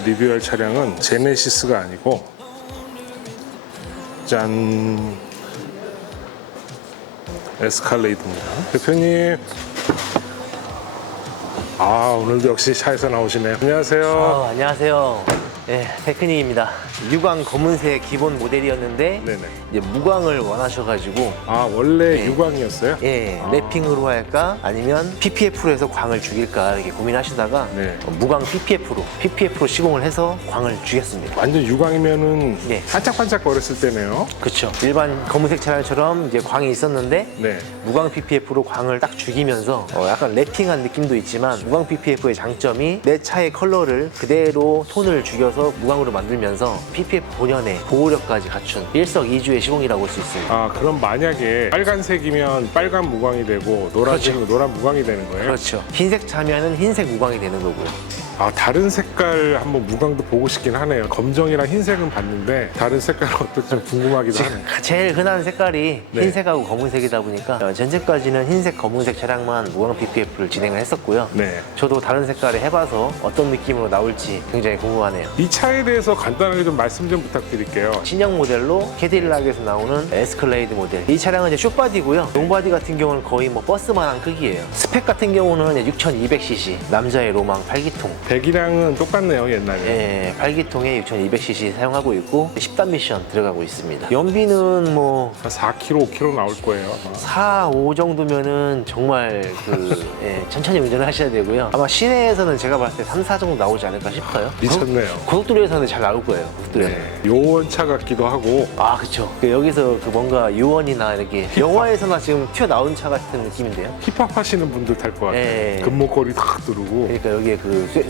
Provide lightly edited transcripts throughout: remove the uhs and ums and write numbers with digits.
오늘 리뷰할 차량은 제네시스가 아니고 짠, 에스칼레이드입니다. 대표님, 오늘도 역시 차에서 나오시네요. 안녕하세요. 안녕하세요. 네, 테크닉입니다. 유광 검은색 기본 모델이었는데 네네. 이제 무광을 원하셔가지고 원래 네. 유광이었어요? 예, 랩핑으로 할까 아니면 PPF로 해서 광을 죽일까 이렇게 고민하시다가 네. 무광 PPF로 시공을 해서 광을 죽였습니다. 완전 유광이면은 네. 반짝반짝 거렸을 때네요. 그렇죠. 일반 검은색 차량처럼 이제 광이 있었는데 네. 무광 PPF로 광을 딱 죽이면서 약간 랩핑한 느낌도 있지만 무광 PPF의 장점이 내 차의 컬러를 그대로 톤을 죽여서 무광으로 만들면서 PPF 본연의 보호력까지 갖춘 일석이조의 시공이라고 볼 수 있습니다. 그럼 만약에 빨간색이면 빨간 무광이 되고 노란색이면 노란 무광이 되는 거예요? 그렇죠. 흰색 차면은 흰색 무광이 되는 거고요. 다른 색깔 한번 무광도 보고 싶긴 하네요. 검정이랑 흰색은 봤는데 다른 색깔은 어떨지 좀 궁금하기도 하네요. 제일 흔한 색깔이 네. 흰색하고 검은색이다 보니까 전제까지는 흰색, 검은색 차량만 무광 PPF를 진행을 했었고요. 네. 저도 다른 색깔을 해봐서 어떤 느낌으로 나올지 굉장히 궁금하네요. 이 차에 대해서 간단하게 좀 말씀 좀 부탁드릴게요. 신형 모델로 캐딜락에서 나오는 에스컬레이드 모델. 이 차량은 이제 숏바디고요. 롱바디 같은 경우는 거의 뭐 버스만한 크기예요. 스펙 같은 경우는 6200cc 남자의 로망 8기통. 배기량은 똑같네요, 옛날에. 예, 8기통에 6200cc 사용하고 있고 10단 미션 들어가고 있습니다. 연비는 뭐 한 4km, 5km 나올 거예요. 아마. 4, 5 정도면은 정말 천천히 운전을 하셔야 되고요. 아마 시내에서는 제가 봤을 때 3, 4 정도 나오지 않을까 싶어요. 미쳤네요. 고속도로에서는 잘 나올 거예요. 고속도로에서. 네. 요원차 같기도 하고. 그쵸. 여기서 뭔가 유언이나 이렇게 영화에서나 지금 튀어나온 차 같은 느낌인데요. 힙합 하시는 분들 탈 것 같아요. 네. 금목걸이 탁 두르고. 그러니까 여기에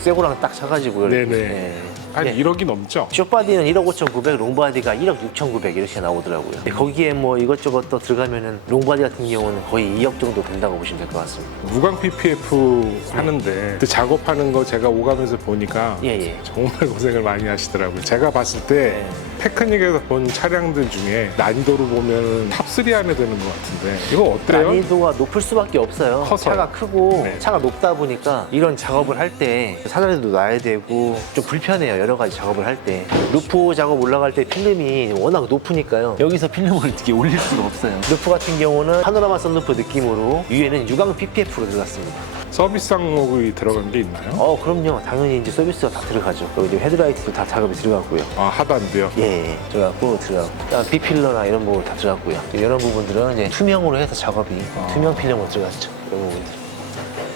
쇠고랑 딱 차가지고 이렇게. 네네. 한 네. 1억이 넘죠? 숏바디는 1억 5,900, 롱바디가 1억 6,900 이렇게 나오더라고요. 거기에 뭐 이것저것 또 들어가면은 롱바디 같은 경우는 거의 2억 정도 된다고 보시면 될 것 같습니다. 무광 PPF 하는데 그 작업하는 거 제가 오가면서 보니까 예. 정말 고생을 많이 하시더라고요. 제가 봤을 때 테크닉에서 본 차량들 중에 난이도로 보면 탑3 안에 드는 것 같은데 이거 어때요? 난이도가 높을 수밖에 없어요. 커서요. 차가 크고 네. 차가 높다 보니까 이런 작업을 할 때 사다리도 놔야 되고 좀 불편해요. 여러 가지 작업을 할 때. 루프 작업 올라갈 때 필름이 워낙 높으니까요. 여기서 필름을 이렇게 올릴 수가 없어요. 루프 같은 경우는 파노라마 썬루프 느낌으로 위에는 유광 PPF로 들어갔습니다. 서비스 항목이 들어간 게 있나요? 그럼요. 당연히 이제 서비스가 다 들어가죠. 여기 이제 헤드라이트도 다 작업이 들어갔고요. 하단도요? 예, 들어갔고 들어갔고 B필러나 이런 부분 다 들어갔고요. 이런 부분들은 이제 투명으로 해서 작업이 투명 필름으로 들어갔죠. 이런 부분들.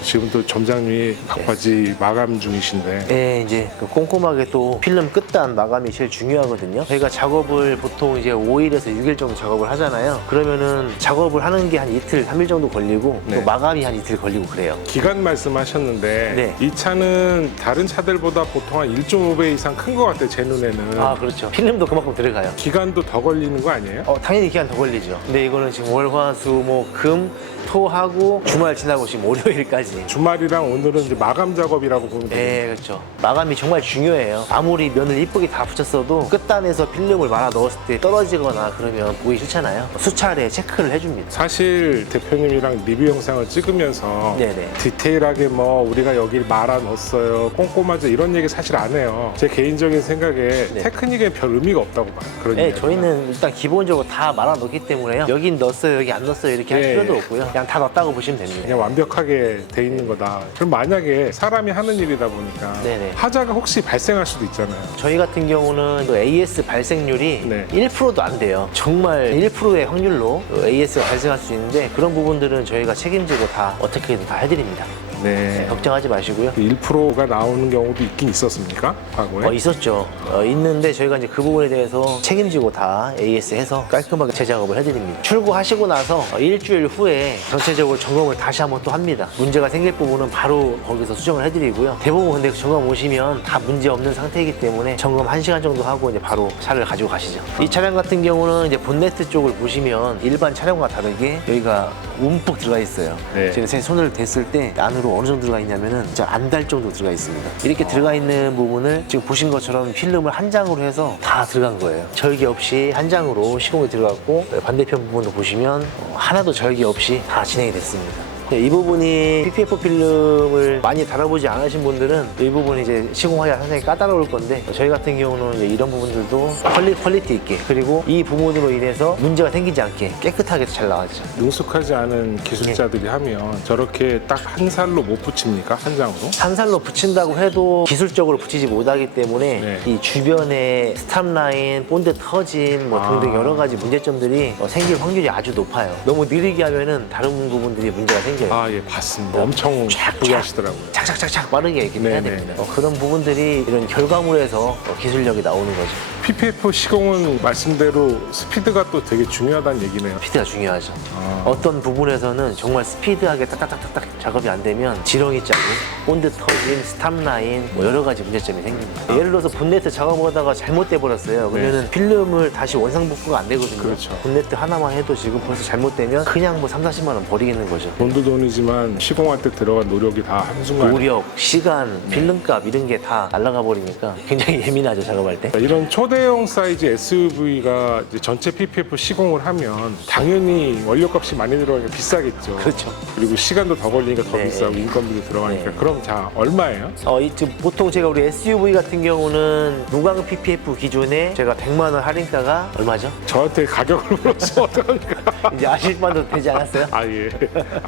지금도 점장님이 막바지 마감 중이신데 네, 이제 꼼꼼하게 또 필름 끝단 마감이 제일 중요하거든요. 저희가 작업을 보통 이제 5일에서 6일 정도 작업을 하잖아요. 그러면은 작업을 하는 게 한 이틀, 3일 정도 걸리고 네. 또 마감이 한 이틀 걸리고 그래요. 기간 말씀하셨는데 네. 이 차는 다른 차들보다 보통 한 1.5배 이상 큰 것 같아요, 제 눈에는. 그렇죠. 필름도 그만큼 들어가요. 기간도 더 걸리는 거 아니에요? 당연히 기간 더 걸리죠. 근데 이거는 지금 월, 화, 수, 목, 금, 토하고 주말 지나고 지금 월요일까지. 주말이랑 오늘은 이제 마감 작업이라고 보면 돼요. 네, 그렇죠. 마감이 정말 중요해요. 아무리 면을 이쁘게 다 붙였어도 끝단에서 필름을 말아 넣었을 때 떨어지거나 그러면 보기 싫잖아요. 수차례 체크를 해줍니다. 사실 대표님이랑 리뷰 영상을 찍으면서 네네. 디테일하게 뭐 우리가 여길 말아 넣었어요, 꼼꼼하죠 이런 얘기 사실 안 해요. 제 개인적인 생각에 테크닉에 별 의미가 없다고 봐요. 그런 네, 이야기가. 저희는 일단 기본적으로 다 말아 넣기 때문에요. 여긴 넣었어요, 여기 안 넣었어요 이렇게 할 네. 필요도 없고요. 그냥 다 넣었다고 보시면 됩니다. 그냥 완벽하게 돼 있는 거다. 그럼 만약에 사람이 하는 일이다 보니까 네네. 하자가 혹시 발생할 수도 있잖아요. 저희 같은 경우는 그 AS 발생률이 네. 1%도 안 돼요. 정말 1%의 확률로 AS가 발생할 수 있는데 그런 부분들은 저희가 책임지고 다 어떻게든 다 해드립니다. 네. 걱정하지 마시고요. 1%가 나오는 경우도 있긴 있었습니까? 과거에? 있었죠. 있는데 저희가 이제 그 부분에 대해서 책임지고 다 AS 해서 깔끔하게 재작업을 해드립니다. 출고하시고 나서 일주일 후에 전체적으로 점검을 다시 한번 또 합니다. 문제가 생길 부분은 바로 거기서 수정을 해드리고요. 대부분 근데 점검 오시면 다 문제 없는 상태이기 때문에 점검 1시간 정도 하고 이제 바로 차를 가지고 가시죠. 이 차량 같은 경우는 이제 본네트 쪽을 보시면 일반 차량과 다르게 여기가 움푹 들어가 있어요. 네. 제가 제 손을 댔을 때 안으로 어느 정도 들어가 있냐면은 진짜 안 달 정도 들어가 있습니다. 이렇게 들어가 있는 부분을 지금 보신 것처럼 필름을 한 장으로 해서 다 들어간 거예요. 절개 없이 한 장으로 시공이 들어갔고 반대편 부분도 보시면 하나도 절개 없이 다 진행이 됐습니다. 네, 이 부분이 PPF 필름을 많이 달아보지 않으신 분들은 이 부분이 이제 시공하기가 상당히 까다로울 건데, 저희 같은 경우는 이제 이런 부분들도 퀄리티 있게, 그리고 이 부분으로 인해서 문제가 생기지 않게 깨끗하게 잘 나왔죠. 능숙하지 않은 기술자들이 하면 저렇게 딱 한 살로 못 붙입니까? 한 장으로? 한 살로 붙인다고 해도 기술적으로 붙이지 못하기 때문에 네. 이 주변에 스탑라인, 본드 터짐 뭐 등등 여러 가지 문제점들이 생길 확률이 아주 높아요. 너무 느리게 하면은 다른 부분들이 문제가 생겨요. 아, 예, 봤습니다. 엄청 예쁘게 하시더라고요. 착착착착 빠르게 이렇게 해야 네네. 됩니다. 그런 부분들이 이런 결과물에서 기술력이 나오는 거죠. PPF 시공은 말씀대로 스피드가 또 되게 중요하다는 얘기네요. 스피드가 중요하죠. 아. 어떤 부분에서는 정말 스피드하게 딱딱딱딱 작업이 안 되면 지렁이 짜기, 본드 터짐, 스탑라인 뭐 여러 가지 문제점이 생깁니다. 예를 들어서 본네트 작업하다가 잘못돼 버렸어요. 그러면은 필름을 다시 원상복구가 안 되거든요. 그렇죠. 본네트 하나만 해도 지금 벌써 잘못되면 그냥 뭐 3, 40만 원 버리겠는 거죠. 돈도 돈이지만 시공할 때 들어간 노력이 다 한순간에 노력, 시간, 필름값 이런 게 다 날아가 버리니까 굉장히 예민하죠, 작업할 때. 이런 초대형 사이즈 SUV가 전체 PPF 시공을 하면 당연히 원료값이 많이 들어가니까 비싸겠죠. 그렇죠. 그리고 시간도 더 걸리니까 더 네. 비싸고 인건비도 들어가니까. 네. 그럼 자, 얼마예요? 지금 보통 제가 우리 SUV 같은 경우는 무광 PPF 기준에 제가 100만 원 할인가가 얼마죠? 저한테 가격을 물어서 어떡합니까? 이제 아실 만도 되지 않았어요? 아, 예.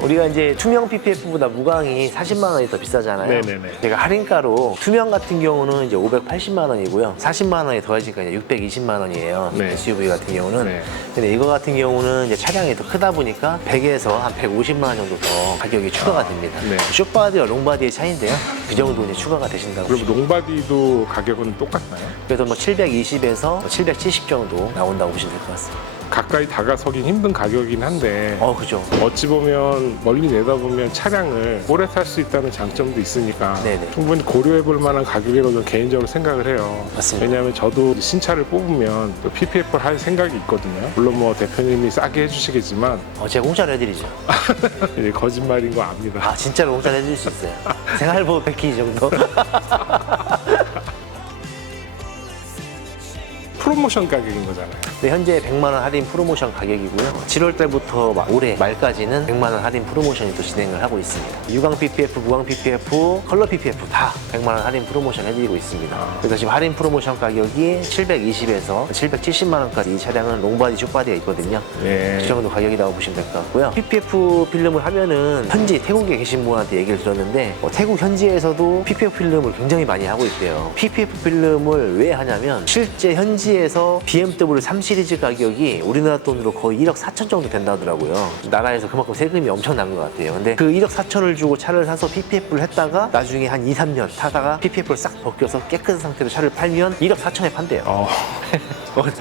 우리가 이제 투명 PPF보다 무광이 40만 원이 더 비싸잖아요. 네네네. 제가 할인가로 투명 같은 경우는 이제 580만 원이고요. 40만 원이 더해지니까 이제 620만 원이에요. 네. SUV 같은 경우는. 네. 근데 이거 같은 경우는 이제 차량이 더 크다 보니까 100에서 한 150만 원 정도 더 가격이 추가가 됩니다. 네. 숏바디와 롱바디의 차이인데요. 그 정도 이제 추가가 되신다고. 그럼 롱바디도 가격은 똑같나요? 그래서 뭐 720에서 770 정도 나온다고 보시면 될 것 같습니다. 가까이 다가서긴 힘든 가격이긴 한데 그죠. 어찌 보면 멀리 내다보면 차량을 오래 탈 수 있다는 장점도 있으니까 네네. 충분히 고려해 볼 만한 가격이라고 저는 개인적으로 생각을 해요. 맞습니다. 왜냐하면 저도 신차를 뽑으면 또 PPF를 할 생각이 있거든요. 물론 뭐 대표님이 싸게 해주시겠지만 제가 공짜로 해드리죠. 이제 거짓말인 거 압니다. 진짜로 공짜로 해드릴 수 있어요. 생활보호 패키지 정도. 프로모션 가격인 거잖아요. 네, 현재 100만 원 할인 프로모션 가격이고요. 7월 달부터 올해 말까지는 100만 원 할인 프로모션이 또 진행을 하고 있습니다. 유광 PPF, 무광 PPF, 컬러 PPF 다 100만 원 할인 프로모션 해드리고 있습니다. 그래서 지금 할인 프로모션 가격이 720에서 770만 원까지 이 차량은 롱바디, 숏바디가 있거든요. 네. 그 정도 가격이라고 보시면 될 것 같고요. PPF 필름을 하면은 현지 태국에 계신 분한테 얘기를 들었는데 태국 현지에서도 PPF 필름을 굉장히 많이 하고 있대요. PPF 필름을 왜 하냐면 실제 현지에서 BMW 3 시리즈 가격이 우리나라 돈으로 거의 1억 4천 정도 된다더라고요. 나라에서 그만큼 세금이 엄청난 것 같아요. 근데 그 1억 4천을 주고 차를 사서 PPF를 했다가 나중에 한 2, 3년 타다가 PPF를 싹 벗겨서 깨끗한 상태로 차를 팔면 1억 4천에 판대요.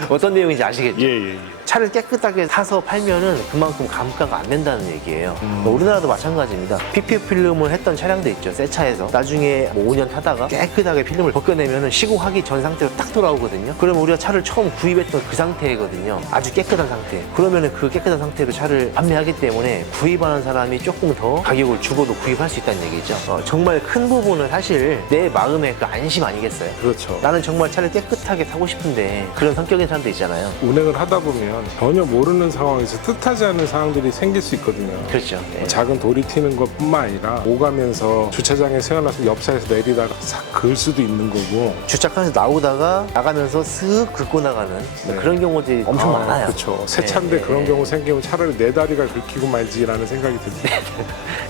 어떤 내용인지 아시겠죠? 예. 차를 깨끗하게 사서 팔면은 그만큼 감가가 안 된다는 얘기예요. 우리나라도 마찬가지입니다. PPF 필름을 했던 차량도 있죠. 새 차에서 나중에 뭐 5년 타다가 깨끗하게 필름을 벗겨내면은 시공하기 전 상태로 딱 돌아오거든요. 그러면 우리가 차를 처음 구입했던 그 상태거든요. 아주 깨끗한 상태. 그러면은 그 깨끗한 상태로 차를 판매하기 때문에 구입하는 사람이 조금 더 가격을 주고도 구입할 수 있다는 얘기죠. 정말 큰 부분은 사실 내 마음의 그 안심 아니겠어요? 그렇죠. 나는 정말 차를 깨끗하게 타고 싶은데 그런 성격인 사람도 있잖아요. 운행을 하다 보면 전혀 모르는 상황에서 뜻하지 않은 상황들이 생길 수 있거든요. 그렇죠. 네. 작은 돌이 튀는 것뿐만 아니라 오가면서 주차장에 세워놔서 옆차에서 내리다가 싹 그을 수도 있는 거고. 주차장에서 나오다가 나가면서 쓱 긁고 나가는 네. 그런 경우들이 엄청 많아요. 그렇죠. 새 네, 차인데 네, 그런 네. 경우 생기면 차라리 내 다리가 긁히고 말지라는 생각이 듭니다.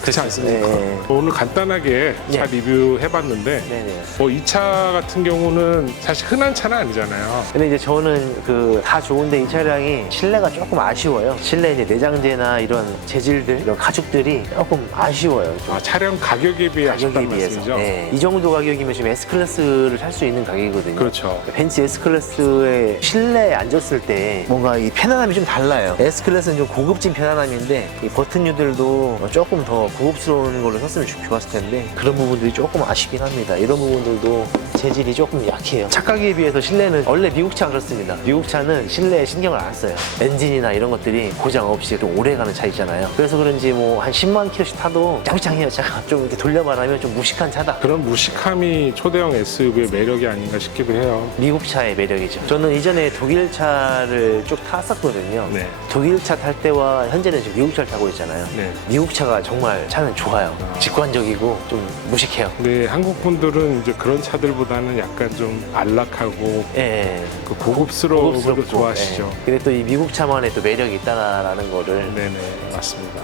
그렇지 않습니까? 네. 오늘 간단하게 차 네. 리뷰 해봤는데 네네. 이 차 같은 경우는 사실 흔한 차는 아니잖아요. 근데 이제 저는 다 좋은데 이 차량이 실내가 조금 아쉬워요. 실내 이제 내장재나 이런 재질들, 이런 가죽들이 조금 아쉬워요. 좀. 차량 가격에 비해 가격에 아쉽다는 비해서. 말씀이죠? 네. 이 정도 가격이면 지금 S클래스를 살 수 있는 가격이거든요. 그렇죠. 벤츠 S클래스의 실내에 앉았을 때 뭔가 이 편안함이 좀 달라요. S클래스는 좀 고급진 편안함인데 이 버튼류들도 조금 더 고급스러운 걸로 썼으면 좋았을 텐데 그런 부분들이 조금 아쉽긴 합니다. 이런 부분들도 재질이 조금 약해요. 차 가격에 비해서 실내는 원래 미국 차가 그렇습니다. 미국 차는 실내에 신경을 안 써요. 엔진이나 이런 것들이 고장 없이 좀 오래가는 차 있잖아요. 그래서 그런지 뭐 한 10만 킬로씩 타도 짱짱해요. 차가 좀 이렇게 돌려말하면 좀 무식한 차다. 그런 무식함이 초대형 SUV의 매력이 아닌가 싶기도 해요. 미국 차의 매력이죠. 저는 이전에 독일 차를 쭉 탔었거든요. 네. 독일 차 탈 때와 현재는 지금 미국 차를 타고 있잖아요. 네. 미국 차가 정말 차는 좋아요. 직관적이고 좀 무식해요. 근데 한국 분들은 이제 그런 차들보다는 약간 좀 안락하고 예. 그 고급스러운 걸 고급스럽고, 좋아하시죠. 예. 근데 또 이 미국 차만의 또 매력이 있다라는 거를 네네, 맞습니다.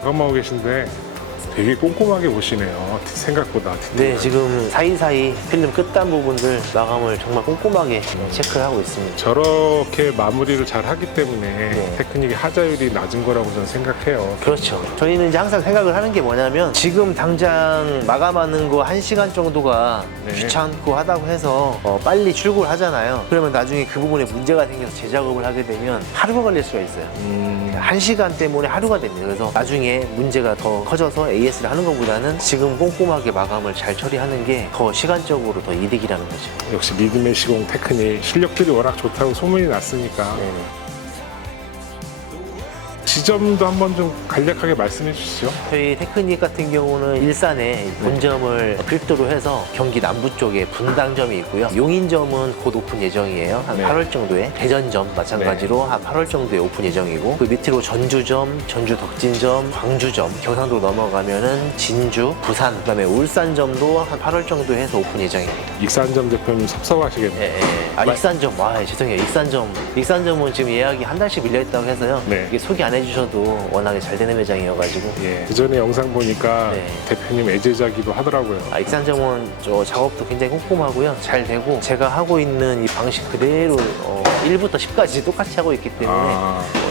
잠깐만 계신데 되게 꼼꼼하게 보시네요. 생각보다. 네, 지금 사이사이 필름 끝단 부분들 마감을 정말 꼼꼼하게 체크를 하고 있습니다. 저렇게 마무리를 잘 하기 때문에 네. 테크닉의 하자율이 낮은 거라고 저는 생각해요. 그렇죠. 저희는 이제 항상 생각을 하는 게 뭐냐면 지금 당장 마감하는 거 1시간 정도가 네. 귀찮고 하다고 해서 빨리 출고를 하잖아요. 그러면 나중에 그 부분에 문제가 생겨서 재작업을 하게 되면 하루가 걸릴 수가 있어요. 1시간 때문에 하루가 됩니다. 그래서 나중에 문제가 더 커져서 AS를 하는 것보다는 지금 꼼꼼하게 마감을 잘 처리하는 게 더 시간적으로 더 이득이라는 거죠. 역시 믿음의 시공 테크닉 실력들이 워낙 좋다고 소문이 났으니까 네네. 지점도 한번 좀 간략하게 말씀해 주시죠. 저희 테크닉 같은 경우는 일산에 본점을 필두로 해서 경기 남부 쪽에 분당점이 있고요. 용인점은 곧 오픈 예정이에요. 한 네. 8월 정도에. 대전점 마찬가지로 한 8월 정도에 오픈 예정이고, 그 밑으로 전주점, 전주 덕진점, 광주점, 경상도 넘어가면은 진주, 부산, 그다음에 울산점도 한 8월 정도에 해서 오픈 예정입니다. 익산점 대표님 섭섭하시겠네요. 예, 예. 아, 익산점. 와, 죄송해요. 익산점은 지금 예약이 한 달씩 밀려있다고 해서요. 네. 이게 소개 안 해주셔도 워낙에 잘 되는 매장이어가지고. 예, 그전에 영상 보니까 네. 대표님 애제자기도 하더라고요. 아, 익산점은 저 작업도 굉장히 꼼꼼하고요. 잘 되고, 제가 하고 있는 이 방식 그대로 1부터 10까지 똑같이 하고 있기 때문에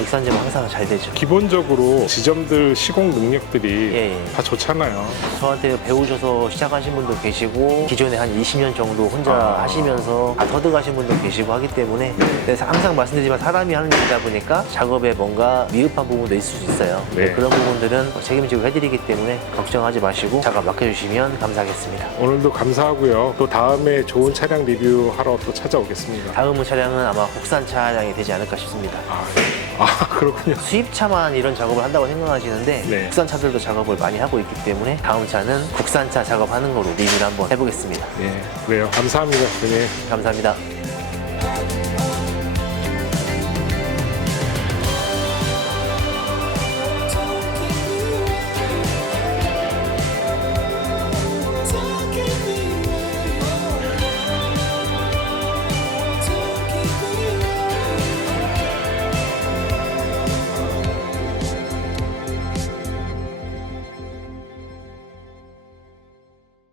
익산점은 항상 잘 되죠. 기본적으로 지점들 시공 능력들이 예, 예. 다 좋잖아요. 저한테 배우셔서 시작하신 분도 계시고, 기존에 한 20년 정도 혼자 아. 하시면서 다 터득하신 분도 계시고 하기 때문에, 그래서 항상 말씀드리지만 사람이 하는 일이다 보니까 작업에 뭔가 미흡한 부분도 있을 수 있어요. 네. 그런 부분들은 책임지고 해드리기 때문에 걱정하지 마시고 작업 맡겨주시면 감사하겠습니다. 오늘도 감사하고요. 또 다음에 좋은 차량 리뷰하러 또 찾아오겠습니다. 다음 차량은 아마 국산 차량이 되지 않을까 싶습니다. 그렇군요. 수입차만 이런 작업을 한다고 생각하시는데 네. 국산 차들도 작업을 많이 하고 있기 때문에 다음 차는 국산차 작업하는 거로 리뷰를 한번 해보겠습니다. 예, 그래요. 감사합니다, 대표님. 감사합니다.